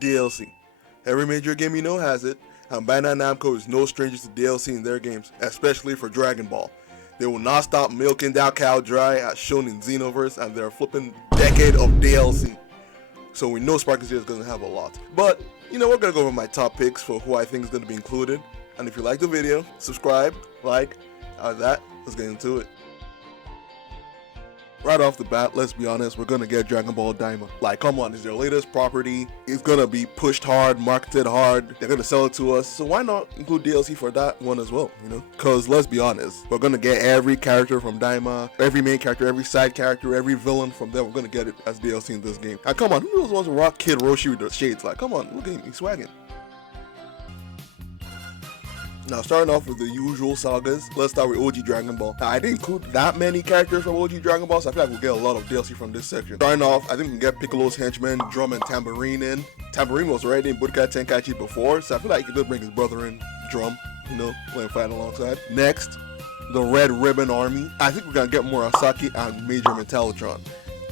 DLC. Every major game you know has it, and Bandai Namco is no stranger to DLC in their games, especially for Dragon Ball. They will not stop milking that cow dry as shown in Xenoverse, and their flipping decade of DLC. So we know Sparking Zero is going to have a lot. But, we're going to go over my top picks for who I think is going to be included. And if you like the video, subscribe, like, that, let's get into it. Right off the bat, let's be honest, we're gonna get Dragon Ball Daima. Like, come on, it's their latest property. It's gonna be pushed hard, marketed hard. They're gonna sell it to us. So why not include DLC for that one as well, Because let's be honest, we're gonna get every character from Daima, every main character, every side character, every villain from there. We're gonna get it as DLC in this game. And come on, who wants to rock Kid Roshi with the shades? Like, come on, look at him, he's swagging. Now, starting off with the usual sagas, let's start with OG Dragon Ball. Now, I didn't include that many characters from OG Dragon Ball, so I feel like we'll get a lot of DLC from this section. Starting off, I think we can get Piccolo's henchmen, Drum and Tambourine in. Tambourine was already in Budokai Tenkaichi before, so I feel like he could just bring his brother in, Drum, playing fight alongside. Next, the Red Ribbon Army. I think we're gonna get Murasaki and Major Metallotron.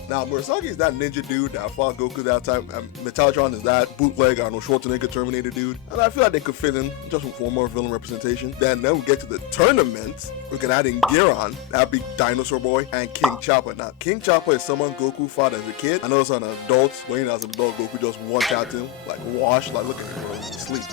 Now, Murasaki is that ninja dude that fought Goku that time, and Metallotron is that bootleg Arnold Schwarzenegger Terminator dude. And I feel like they could fit in just for more villain representation. Then we get to the tournament. We can add in Giron, that big dinosaur boy, and King Chopper. Now, King Chopper is someone Goku fought as a kid. I know it's an adult, when as an adult, Goku just one-tapped him, like washed, like look at him, bro, he's asleep.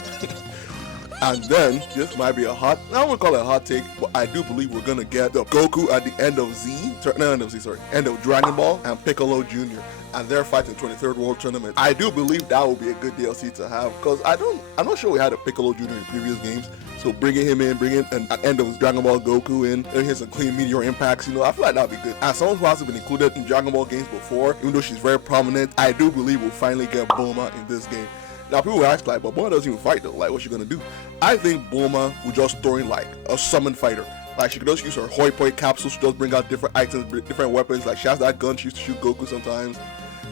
And then, this might be I wouldn't call it a hot take, but I do believe we're gonna get the Goku at the end of Dragon Ball and Piccolo Jr. and their fight in 23rd World Tournament. I do believe that would be a good DLC to have, because I'm not sure we had a Piccolo Jr. in previous games, so bringing him in, bringing an end of Dragon Ball Goku in, and here's some clean meteor impacts, I feel like that'd be good. As someone who hasn't been included in Dragon Ball games before, even though she's very prominent, I do believe we'll finally get Bulma in this game. Now, people will ask, like, but Bulma doesn't even fight, though. Like, what's she gonna do? I think Bulma would just throw in, like, a summon fighter. Like, she could just use her Hoi Poi capsules to just bring out different items, different weapons. Like, she has that gun she used to shoot Goku sometimes.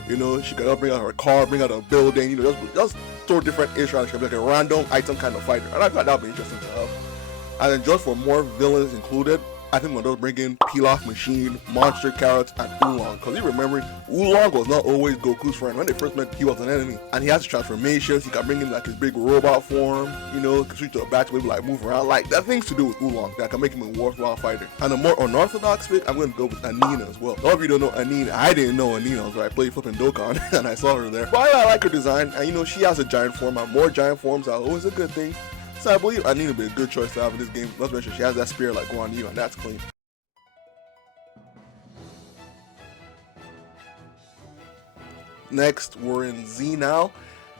She could just bring out her car, bring out a building, just throw different instruments. She could be like a random item kind of fighter. And I thought that would be interesting to have. And then just for more villains included, I think we'll just bring in Pilaf Machine, Monster Carrots, and Oolong. Because you remember, Oolong was not always Goku's friend. When they first met, he was an enemy. And he has transformations. He can bring in like his big robot form, can switch to a bat to maybe like move around. Like, that things to do with Oolong that can make him a worthwhile fighter. And a more unorthodox pick, I'm going to go with Anina as well. A lot of you don't know Anina. I didn't know Anina until I played flipping Dokkan and I saw her there. But I like her design. And she has a giant form. And more giant forms are always a good thing. So I believe Anina would be a good choice to have in this game. Not to mention she has that spear like Guan Yu, and that's clean. Next, we're in Z now,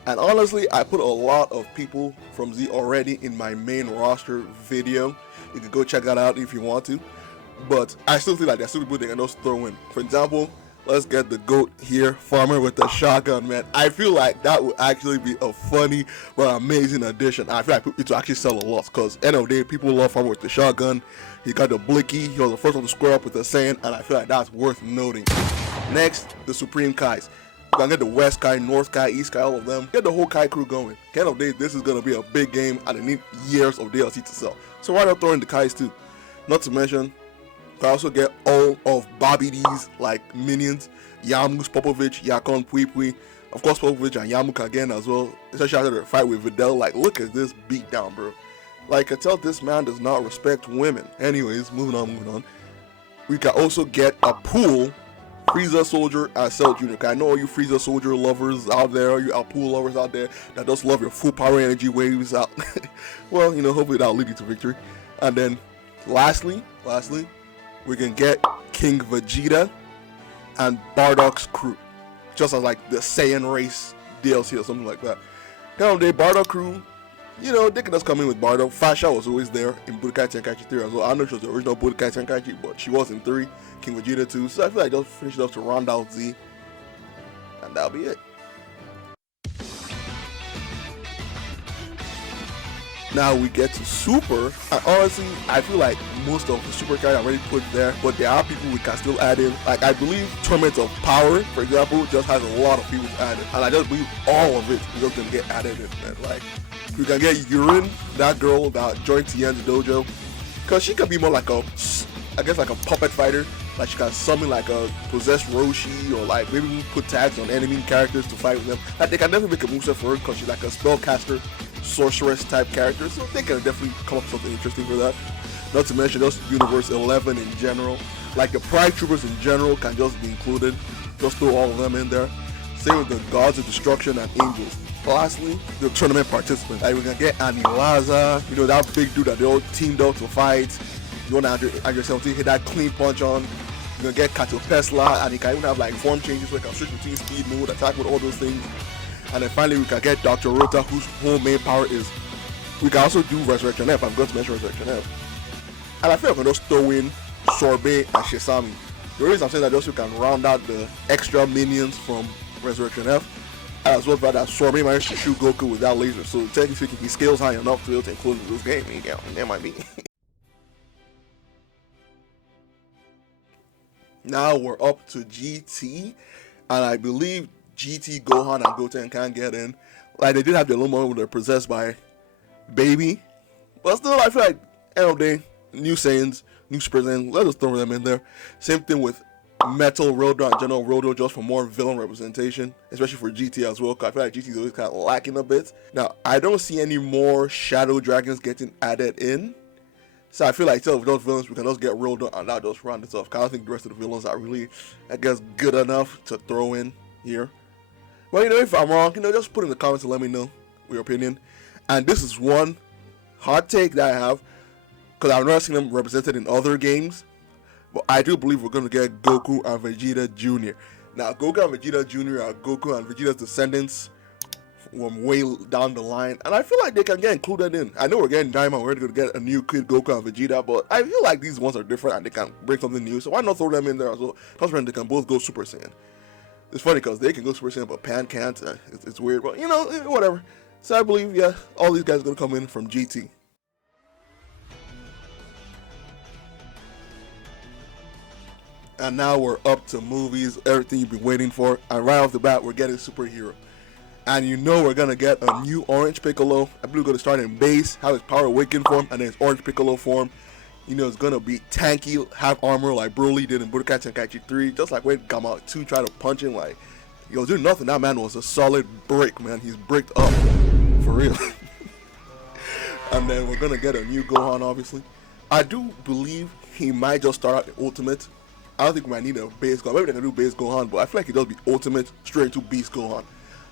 and honestly, I put a lot of people from Z already in my main roster video. You can go check that out if you want to, but I still feel like there's still people they can just throw in. For example, let's get the GOAT here, Farmer with the shotgun, man. I feel like that would actually be a funny but amazing addition. I feel like it will actually sell a lot, because end of the day, people love Farmer with the shotgun. He got the blicky, he was the first one to square up with the Saiyan, and I feel like that's worth noting. Next, the Supreme Kais. You can get the West Kai, North Kai, East Kai, all of them. Get the whole Kai crew going. End of the day, this is going to be a big game and they need years of DLC to sell. So why not throw in the Kais too? Not to mention, you can also get all of Bobby D's like minions. Yamus, Popovich, Yakon, Pui Pui. Of course, Popovich and Yamuk again as well. Especially after the fight with Videl. Like, look at this beatdown, bro. Like, I tell this man does not respect women. Anyways, moving on. We can also get a pool Frieza Soldier and Cell Jr. I know all you Frieza Soldier lovers out there, all you Alpool lovers out there that just love your full power energy waves out. Well, hopefully that'll lead you to victory. And then lastly, we can get King Vegeta and Bardock's crew. Just as like the Saiyan race DLC or something like that. Day Bardock crew, they can just come in with Bardock. Fasha was always there in Budokai Tenkaichi 3 as well. I don't know if she was the original Budokai Tenkaichi, but she was in 3. King Vegeta too. So I feel like just finish it up to round out Z. And that'll be it. Now we get to Super, and honestly, I feel like most of the Super cards are already put there, but there are people we can still add in. Like, I believe Tournament of Power, for example, just has a lot of people added, and I just believe all of it is just gonna get added in, man. Like, we can get Yurin, that girl that joined Tien's dojo, because she could be more like a puppet fighter. Like she can summon like a possessed Roshi, or like maybe we put tags on enemy characters to fight with them. Like they can definitely make a moveset for her because she's like a spellcaster, sorceress type character. So they can definitely come up with something interesting for that. Not to mention just Universe 11 in general. Like the Pride Troopers in general can just be included. Just throw all of them in there. Same with the Gods of Destruction and Angels. Lastly, the tournament participants. Like we're gonna get Anilaza, you know, that big dude that they all teamed up to fight. You want to Andre 17 hit that clean punch on. You're gonna get Kato Pesla, and he can even have like form changes where he can switch between speed mode, attack with all those things. And then finally we can get Dr. Rota, whose whole main power is. We can also do Resurrection F. I'm going to mention Resurrection F. And I feel like we can just throw in Sorbet and Shisami. The reason I'm saying that just so we can round out the extra minions from Resurrection F. As well as that Sorbet managed to shoot Goku with that laser. So technically speaking, he scales high enough to be able to include in this game. Yeah, that might be. Now we're up to GT, and I believe GT, Gohan, and Goten can't get in. Like they did have their little moment where they're possessed by Baby, but still I feel like end of the day, new Saiyans, new Super Saiyans, let us throw them in there. Same thing with Metal Rodo and General Rodo, just for more villain representation, especially for GT as well, because I feel like GT is always kind of lacking a bit. Now I don't see any more Shadow Dragons getting added in. So I feel like instead of those villains, we can just get rolled on and that just round it off. Cause I don't think the rest of the villains are really, I guess, good enough to throw in here. But you know, if I'm wrong, you know, just put in the comments and let me know your opinion. And this is one hot take that I have, because I've never seen them represented in other games. But I do believe we're going to get Goku and Vegeta Jr. Now, Goku and Vegeta Jr. are Goku and Vegeta's descendants from way down the line, and I feel like they can get included in. I know we're getting Daima, we're going to get a new kid Goku and Vegeta, but I feel like these ones are different and they can bring something new, so why not throw them in there as well? Considering they can both go Super Saiyan. It's funny because they can go Super Saiyan, but Pan can't. It's weird, but you know, whatever. So I believe, yeah, all these guys are going to come in from GT. And now we're up to movies, everything you've been waiting for, and right off the bat, we're getting superhero. And you know we're gonna get a new Orange Piccolo. I believe we're gonna start in base, have his Power Awakened form, and then his Orange Piccolo form. You know it's gonna be tanky, have armor like Broly did in Budokai Tenkaichi 3. Just like when Gamma 2 tried to punch him, like he was doing nothing. That man was a solid brick, man. He's bricked up for real. And then we're gonna get a new Gohan, obviously. I do believe he might just start out the Ultimate. I don't think we might need a base Gohan. Maybe they can do base Gohan, but I feel like he does be Ultimate straight into Beast Gohan.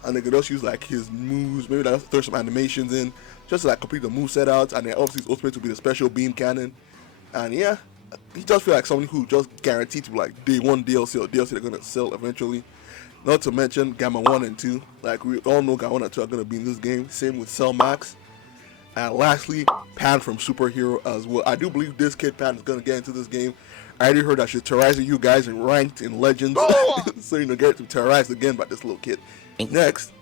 And they could just use like his moves, maybe like throw some animations in, just to like complete the moveset out, and then obviously his ultimate will be the special beam cannon. And yeah, he just feel like someone who just guaranteed to be like day one DLC or DLC they're gonna sell eventually. Not to mention Gamma 1 and 2. Like we all know Gamma 1 and 2 are gonna be in this game. Same with Cell Max. And lastly, Pan from Superhero as well. I do believe this kid Pan is gonna get into this game. I already heard that she's terrorizing you guys and ranked in Legends. So you know, get to terrorized again by this little kid. Next,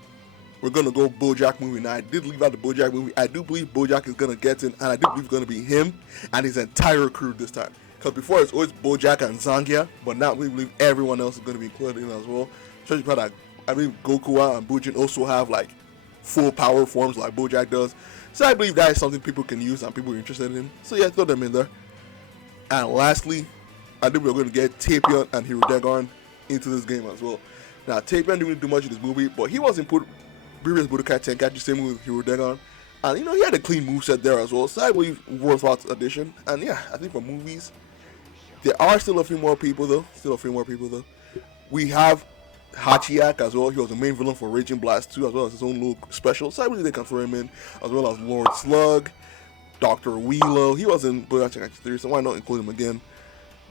we're gonna go BoJack movie. Now I did leave out the BoJack movie. I do believe BoJack is gonna get in, and I do believe it's gonna be him and his entire crew this time. Because before it's always BoJack and Zangia, but now we believe everyone else is gonna be included in as well. Especially because I believe Goku and Bujin also have like full power forms like BoJack does. So I believe that is something people can use and people are interested in. So yeah, throw them in there. And lastly, I think we're gonna get Tapion and Hirudegarn into this game as well. Now, Tapion didn't do much in this movie, but he was in previous Budokai Tenkaichi, same with Hirudegarn. And, you know, he had a clean moveset there as well, so I believe worthwhile addition. And, yeah, I think for movies, there are still a few more people, though. We have Hachiyak as well. He was the main villain for Raging Blast 2, as well as his own little special. So I believe they can throw him in, as well as Lord Slug, Dr. Wheelo. He was in Budokai Tenkaichi 3, so why not include him again?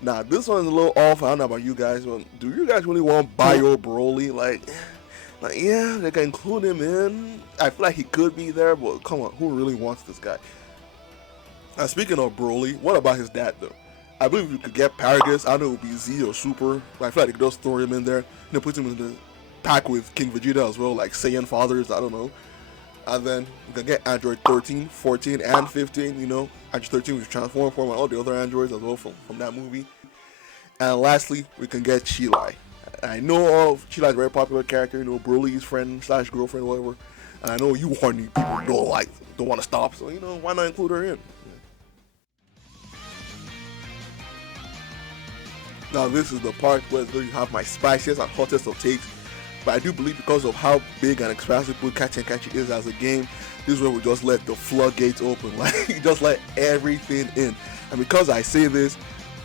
Now, this one's a little off. I don't know about you guys, but do you guys really want Bio Broly? Like, yeah, they can include him in. I feel like he could be there, but come on, who really wants this guy? Now, speaking of Broly, what about his dad, though? I believe we could get Paragus. I don't know it would be Z or Super, but I feel like they could just throw him in there. You know, put him in the pack with King Vegeta as well, like Saiyan Fathers, I don't know. And then we can get Android 13, 14, and 15, you know. Android 13 was transformed form and all the other androids as well from that movie. And lastly, we can get Chilai. I know Chilai is a very popular character, you know, Broly's friend / girlfriend, whatever. And I know you horny people don't want to stop, so you know, why not include her in? Now this is the part where you have my spiciest and hottest of takes, but I do believe because of how big and expansive Catchy is as a game, this is where we just let the floodgates open, like just let everything in. And because I say this,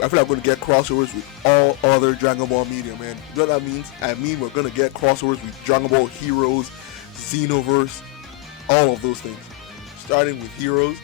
I feel like we're going to get crossovers with all other Dragon Ball media, man. You know what that means? I mean we're going to get crossovers with Dragon Ball Heroes, Xenoverse, all of those things. Starting with Heroes,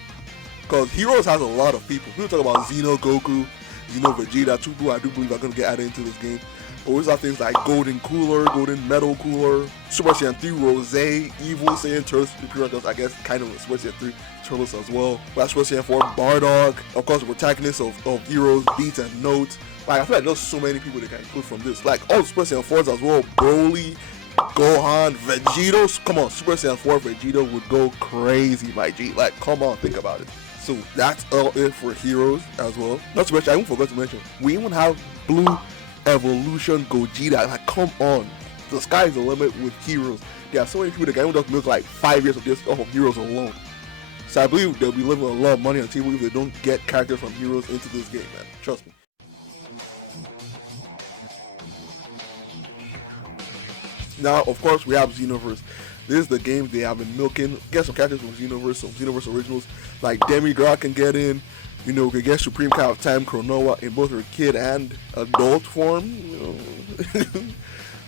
because Heroes has a lot of people. People talk about Xeno Goku, Xeno Vegeta, two people I do believe are going to get added into this game. Always have things like Golden Cooler, Golden Metal Cooler, Super Saiyan 3 Rose, Evil Saiyan Turtles, Superior, I guess kind of Super Saiyan 3 Turtles as well. But Super Saiyan 4 Bardock, of course the protagonists of Heroes, Beats and Notes. Like I feel like there's so many people they can include from this. Like all Super Saiyan 4s as well, Broly, Gohan, Vegito. Come on, Super Saiyan 4 Vegito would go crazy, my G. Like come on, think about it. So that's all it for Heroes as well. Not to mention, I even forgot to mention, we even have Blue Evolution Gogeta. Like come on, the sky is the limit with Heroes. There are so many people that can even just milk like 5 years of this off of Heroes alone. So I believe they'll be leaving a lot of money on the table if they don't get characters from Heroes into this game, man. Trust me. Now, of course, we have Xenoverse. This is the game they have been milking. Get some characters from Xenoverse, some Xenoverse originals. Like Demigod can get in. You know, we can get Supreme Cow of Time, Chronoa in both her kid and adult form. You know.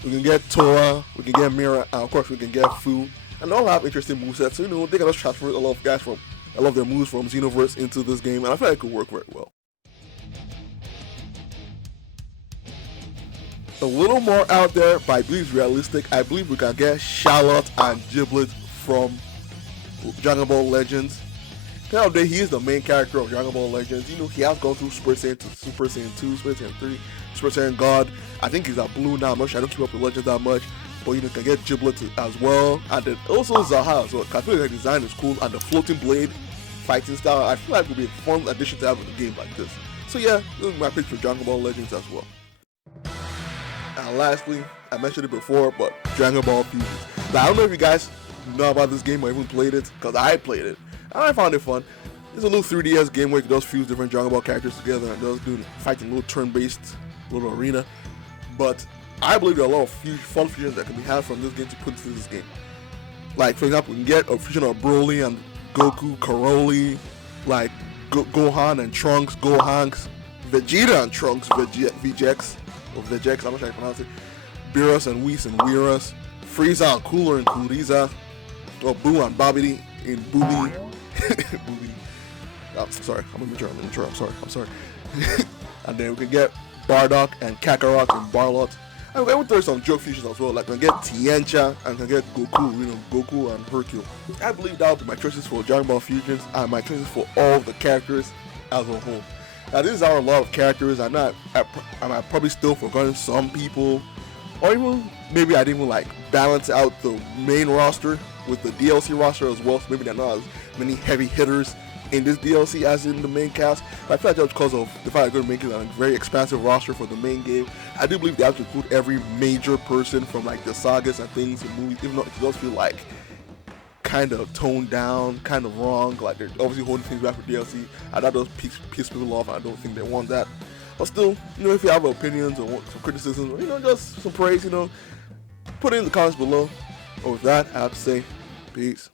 We can get Toa, we can get Mira, and of course we can get Fu. And they all have interesting movesets, so you know, they can just transfer a lot of guys from, I love their moves from Xenoverse into this game, and I feel like it could work very well. A little more out there, but I believe it's realistic. I believe we can get Charlotte and Giblet from Dragon Ball Legends. Nowadays, he is the main character of Dragon Ball Legends. You know, he has gone through Super Saiyan to Super Saiyan 2, Super Saiyan 3, Super Saiyan God. I think he's at Blue now. I'm not sure. I don't keep up with Legends that much. But you know, can get Giblet as well. And then also Zaha as well. I feel like the design is cool. And the floating blade fighting style, I feel like it would be a fun addition to have in a game like this. So yeah, this is my pick for Dragon Ball Legends as well. And lastly, I mentioned it before, but Dragon Ball Fusions. Now, I don't know if you guys know about this game or even played it, because I played it. And I found it fun. It's a little 3DS game where you can just fuse different Dragon Ball characters together and just do fighting little turn-based little arena. But I believe there are a lot of fun fusions that can be had from this game to put into this game. Like, for example, we can get a fusion of Broly and Goku, Karoli, like Gohan and Trunks, Gohanks, Vegeta and Trunks, Vegex, or Vegex, I'm not sure how you pronounce it, Beerus and Whis and Whirus, Frieza and Cooler and Kuriza, or Boo and Babidi in Booby. Booby. Oh, sorry, I'm immature, I'm sorry. And then we can get Bardock and Kakarot and Barlot. And we can throw some joke fusions as well, like we can get Tiencha and we can get Goku, you know, Goku and Hercule. I believe that would be my choices for Dragon Ball Fusions and my choices for all the characters as a whole. Now, these are a lot of characters. I might probably still forgotten some people, or even maybe I didn't even like balance out the main roster with the DLC roster as well. So maybe there are not as many heavy hitters in this DLC as in the main cast. But I feel like that's because of the fact they're going to make it a very expansive roster for the main game. I do believe they have to include every major person from like the sagas and things and movies, even though it does feel like kind of toned down, kind of wrong. Like they're obviously holding things back for DLC. And that does piss people off, and I don't think they want that. But still, you know, if you have opinions or want some criticism, or you know, just some praise, you know, put it in the comments below. But with that, I have to say, peace.